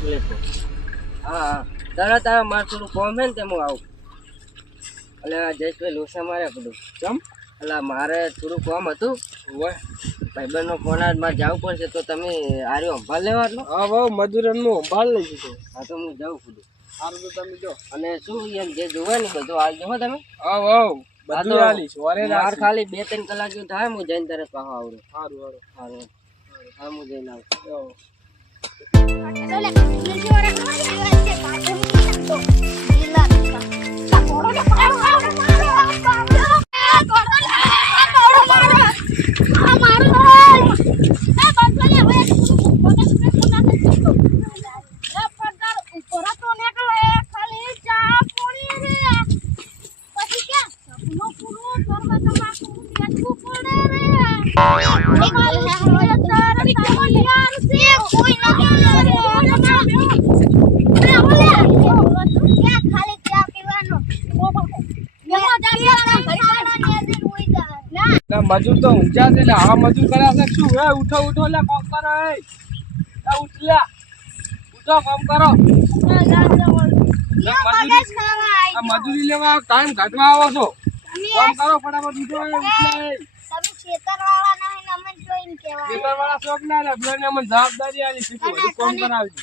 Plate હા તારા તારા મારે થોડું કોમ છે ને તે હું આવું એટલે જયેશભાઈ લોસા મારે બધું કેમ એટલે મારે થોડું કોમ હતું ભાઈબંધનો ફોન આજ મારે જવું પડશે તો તમે આર્યો સંભાળ લેવા એટલો હા બહુ મજૂરનું સંભાળ લઈશું હા તો હું જાઉં બધું સારું તો તમે જો અને શું એમ જે જોવે ને બધું હાલ જો તમે હા વાવ બધું આલીશ વરે માર ખાલી 2-3 કલાક જેવું થાય હું જઈને તરત પાછો આવડે સારું સારું હા હું જઈને આવું મજૂર તો ઊંચા છે એટલે આ મજૂર કર્યા છે શું હે ઉઠો ઉઠો એટલે કામ કરો ઉઠલ્યા ઉઠો કામ કરો મજૂરી લેવા ટાઈમ કાઢવા આવો છો કામ કરો ફટાફટ ઉઠો ખેતરવાળા શોખ ના લે બેને અમને જવાબદારી આલી છે બધું કામ કરાવી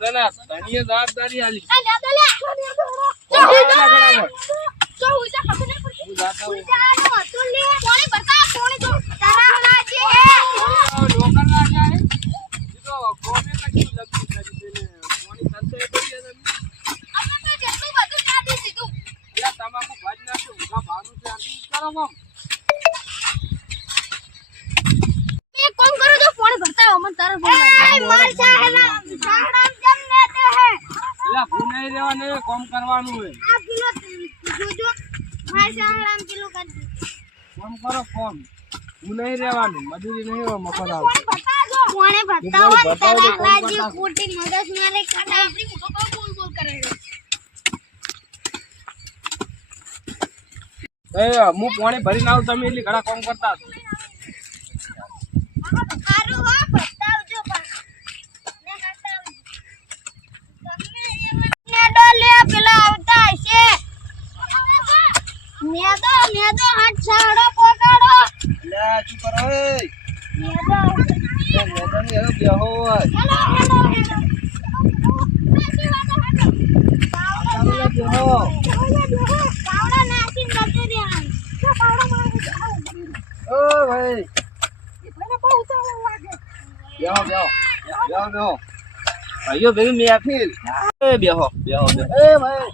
ના ધણીએ જવાબદારી આલી કામ કરવાનું હોય કામ કરો કામ હું નહીં રહેવાનું મજૂરી નહીં હોય મફત હું પાણી ભરીને આવું તમે એટલી ઘણા કામ કરતા હતો ભાઈઓ ભાઈ મેફિલ બેહો બેહો એ ભાઈ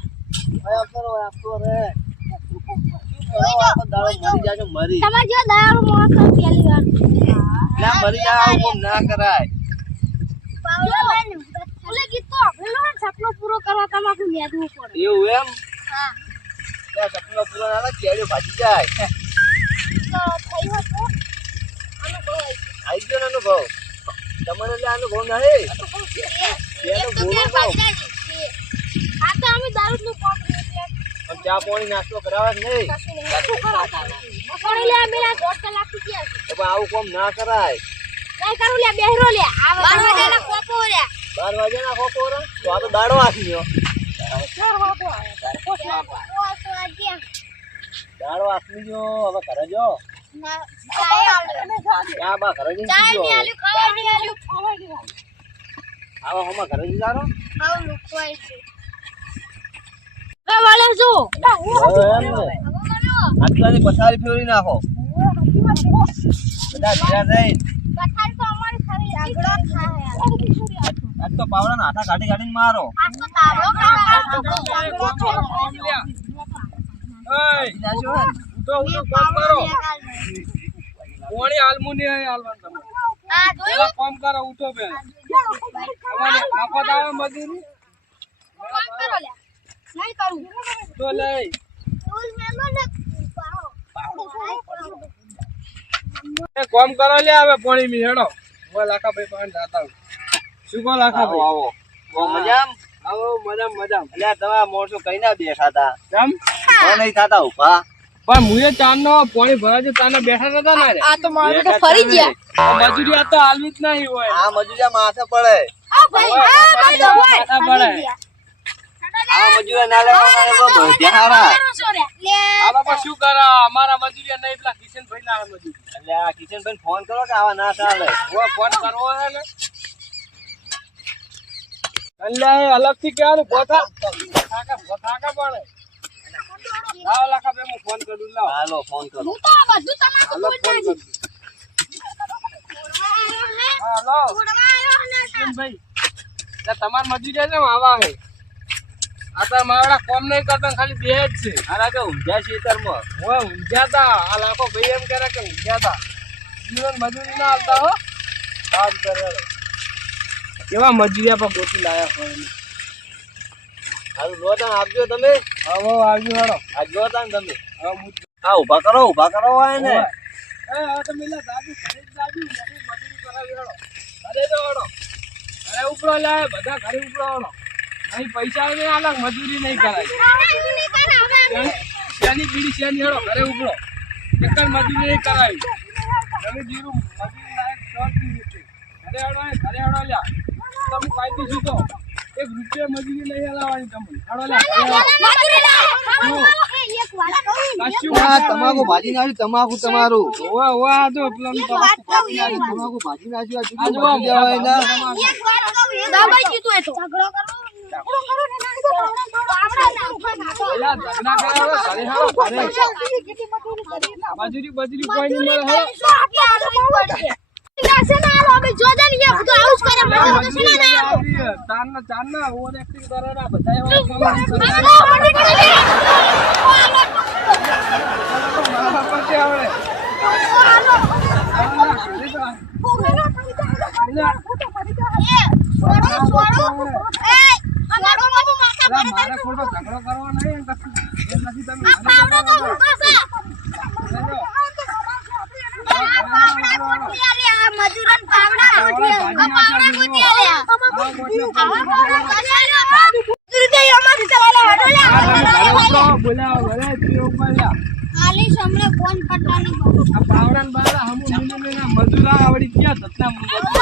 કરો આપતો રે મરી ના કરાય સપનો પૂરો કરવા તમાકુ નેદવું પડે એવું એમ સપનો પૂરો ના કેળ્યો ભાજી જાય તો થઈ હતો અનુભવ આવી ગયો અનુભવ તમને એટલે અનુભવ નહીં આ તો અમે દારૂ નું કોમ ચા પાણી નાસ્તો કરાવે નહીં આવું કામ ના કરાય બાર વાગ્યાના કોપો રે 12 વાગ્યાના કોપો રે તો આ તો દાડો આસ્યો દાડો આસ્મી જો હવે ઘરે જો આ બા ઘરે જઈ જો આવો હમા ઘરે જઈ જારો આવ લુકવાય છે આટલાની પથારી ફેરવી નાખો બધા ભેગા થઈ આજ તો પાવડા હાથા કાઢી કાઢીને મારો કામ કરો ઉઠો બેન મજૂરી તો લઈ કામ કરો લે હવે પાણી મી હેડો લાખા ભાઈ પાણી જાતા શું કો લાખા ભાઈ આવો મજામ આવો મજામ મજામ એટલે તમે મોરસો કઈ ના બેઠા હતા કેમ નહીં થતા ઉભા પણ મુએ ચાંદનો પાણી ભરાજે તાને બેઠા નતા ને આ તો મારે તો ફરી ગયા મજૂરી આ તો હાલવી જ નહીં હોય આ મજૂરિયા માથે પડે આ ભાઈ આ બધો હોય માથા પડે. આ મજૂર ના લેવાના તો બધા હારા. આ બાપા શું કરે? અમારા મજૂરિયા નહીં, પેલા કિશનભાઈ ના મજૂરી. એટલે આ કિશનભાઈ ફોન કરો કે આવા ના ચાલે. હવે ફોન કરવો હે ને અલ્યા એ અલગથી કહેવાનું ગોથા ગોથા પડે. લાવો લાખા ભાઈ હું ફોન કરું. લાવો હાલો ફોન કરો. હું તો આ બધું તમાકુ હાલો ફોન બોલતા કરું. હાલો કિશનભાઈ, તમારા મજૂરિયા છે આવા હે. આ તો મારા કોમ નહીં કરતા, ખાલી બે જ છે. હારા કે ઊંઝા ખેતરમાં. ઓય ઊંઝા તા. આ લાખો ભાઈ એમ કરે કે ઊંઝા તા. જીવન મજૂરી ના આવતા હો. કામ કરે કેવા મજૂરિયા પર ગોતી લાયા હોય ને. હારું લો તાન આપજો તમે. હવે આવજો હેડો. આ જો તાન તમે. હવે હું આ ઊભા કરો હોય ને. હવે તમે લે દાદુ ઘરે જ દાદુ મજૂરી કરાવી હેડો. ઘરે જો હેડો. ઘરે ઉપડો લાય બધા ઘરે ઉપડો હેડો. અહીં પૈસા નહીં આલે, મજૂરી નહીં કરાય. શેની બીડી શેની હેડો ઘરે ઉપડો. એક જ મજૂરી નહીં કરાવી. તમે જીરું મજૂરી લાયક શોર્ટની રીતે. ઘરે હેડો ઘરે હેડો લ્યા. તમે કાયદી શીખો. એક રૂપિયા મજૂરી નહીં હલાવવાની તમને. હેડો લ્યા આ તમાકુ ભાજી નાખ્યું. તમાકુ તમારું. ઓવા ઓવા જો પેલા તમાકુ ભાજી નાખ્યું. આ આ ચૂકું જો ભાજી જવાય ના. પેલા ઝઘડા કરાવે ઘરે હેડો ઘરે. મજૂરી બજરી કોઈ નહીં મળે હેડો. ચારના ઓવર એક્ટિંગ કરે ના બધા એવા મારા બાપા છે આવડે. મારે ખોટો ઝઘડો કરવો નહીં. એ નથી તમે બોલાવો ઘરે આ પાવડા ને બાવડા હમુ મિલી મજૂરા આવડી ક્યાં ધતના મજૂરા